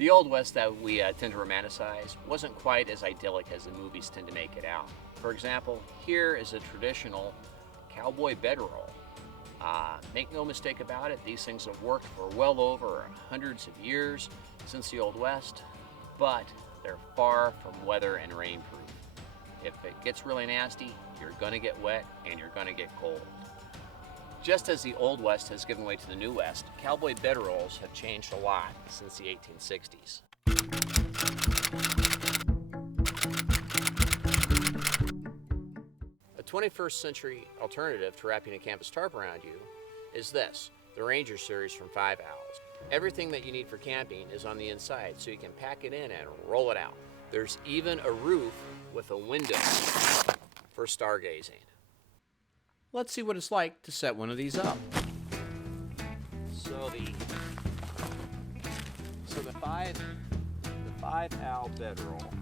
The Old West that we tend to romanticize wasn't quite as idyllic as the movies tend to make it out. For example, here is a traditional cowboy bedroll. Make no mistake about it, these things have worked for well over hundreds of years since the Old West, but they're far from weather and rain proof. If it gets really nasty, you're going to get wet and you're going to get cold. Just as the Old West has given way to the New West, cowboy bedrolls have changed a lot since the 1860s. A 21st century alternative to wrapping a canvas tarp around you is this, the Ranger series from 5 Owls. Everything that you need for camping is on the inside, so you can pack it in and roll it out. There's even a roof with a window for stargazing. Let's see what it's like to set one of these up. So the five owl bedroll.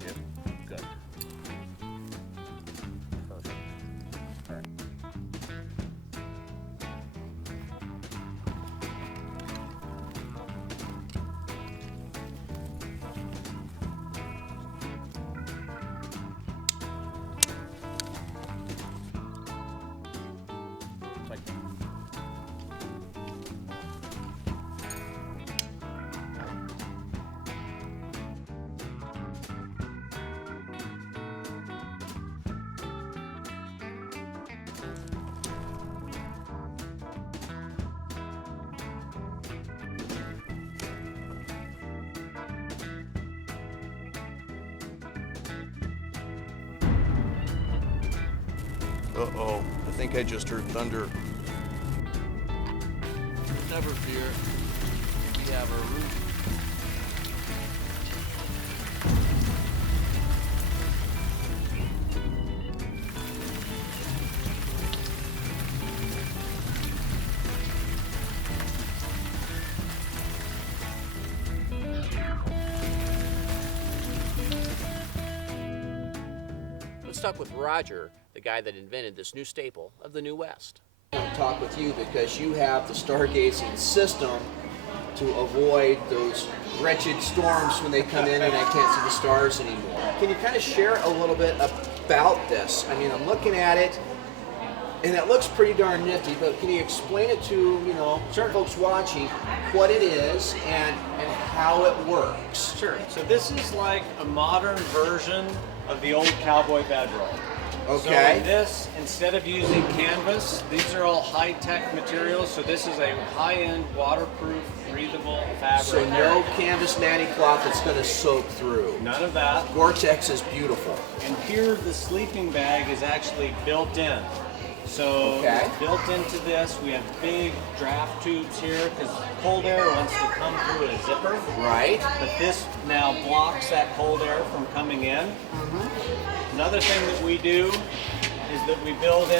Yep, good. Perfect. All right. Uh-oh, I think I just heard thunder. Never fear. We have our roof. Let's talk with Roger, the guy that invented this new staple of the New West. I want to talk with you because you have the stargazing system to avoid those wretched storms when they come in and I can't see the stars anymore. Can you kind of share a little bit about this? I mean, I'm looking at it and it looks pretty darn nifty, but can you explain it to, certain folks watching what it is and how it works? Sure. So this is like a modern version of the old cowboy bedroll. Okay. So in this, instead of using canvas, these are all high-tech materials. So this is a high-end, waterproof, breathable fabric. So no canvas natty cloth that's going to soak through. None of that. Gore-Tex is beautiful. And here, the sleeping bag is actually built in. So Okay. built into this, we have big draft tubes here because cold air wants to come through a zipper. Right. But this now blocks that cold air from coming in. Mm-hmm. Another thing that we do is that we built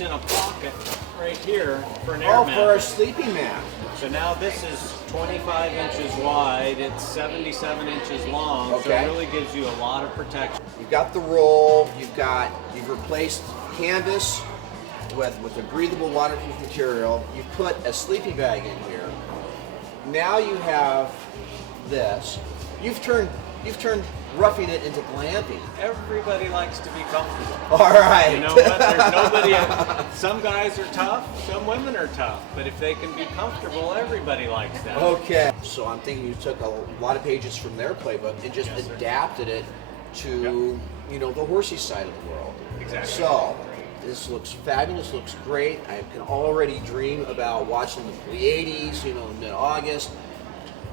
in a pocket right here for an air Oh, mattress. for a sleeping mat. So now this is 25 inches wide, it's 77 inches long, so Okay. it really gives you a lot of protection. You've got the roll, you've replaced canvas with a breathable waterproof material. You've put a sleeping bag in here. Now you have this. You've turned roughing it into glamping. Everybody likes to be comfortable. All right. You know what? There's nobody. Some guys are tough, some women are tough, but if they can be comfortable, everybody likes that. Okay. So I'm thinking you took a lot of pages from their playbook and just adapted it to, the horsey side of the world. Exactly. So this looks fabulous, looks great. I can already dream about watching the Pleiades, in mid-August.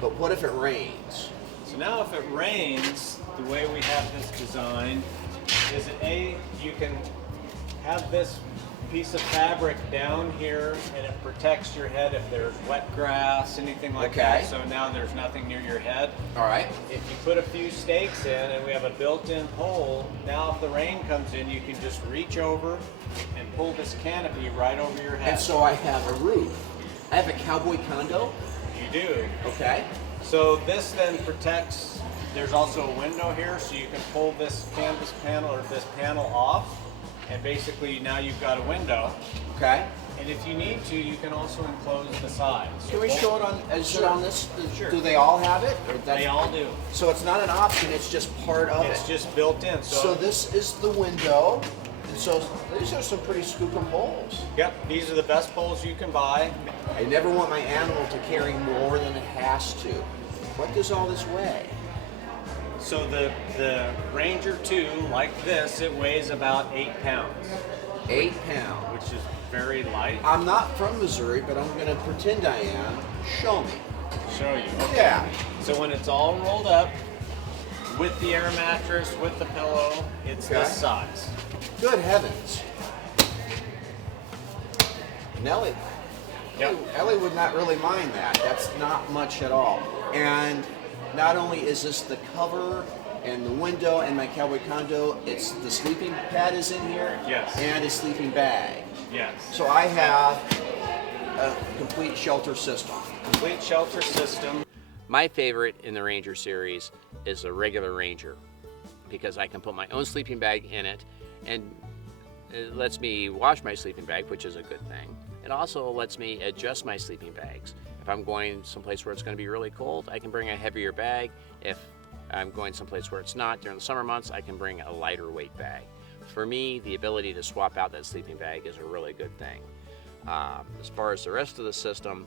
But what if it rains? So now if it rains, the way we have this designed is that you can have this piece of fabric down here and it protects your head if there's wet grass, anything like that. So now there's nothing near your head. All right. If you put a few stakes in and we have a built-in pole, now if the rain comes in, you can just reach over and pull this canopy right over your head. And so I have a roof. I have a cowboy condo. You do. Okay. So this then protects, there's also a window here, so you can pull this canvas panel or this panel off, and basically now you've got a window. Okay. And if you need to, you can also enclose the sides. Can we show it on? Is it on this? Sure. Do they all have it? Or They all do. So it's not an option. It's just part of It's it. just built in. So this is the window. And so these are some pretty skookum poles. Yep, these are the best poles you can buy. I never want my animal to carry more than it has to. What does all this weigh? So the Ranger 2, like this, it weighs about 8 pounds, 8 pounds. which is very light. I'm not from Missouri, but I'm going to pretend I am. Show me. Show you. Yeah. So when it's all rolled up, with the air mattress, with the pillow, it's Okay. this size. Good heavens. Nellie. Yep. Ellie would not really mind that. That's not much at all. And not only is this the cover and the window and my cowboy condo, it's the sleeping pad is in here. Yes. And a sleeping bag. Yes. So I have a complete shelter system. Complete shelter system. My favorite in the Ranger series is the regular Ranger because I can put my own sleeping bag in it, and it lets me wash my sleeping bag, which is a good thing. It also lets me adjust my sleeping bags. If I'm going someplace where it's going to be really cold, I can bring a heavier bag. If I'm going someplace where it's not during the summer months, I can bring a lighter weight bag. For me, the ability to swap out that sleeping bag is a really good thing. As far as the rest of the system,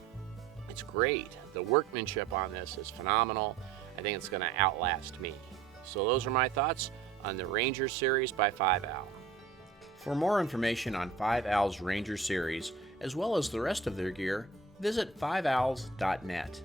it's great. The workmanship on this is phenomenal. I think it's going to outlast me. So those are my thoughts on the Ranger series by 5OWL. For more information on 5OWL's Ranger series, as well as the rest of their gear, visit 5owls.net.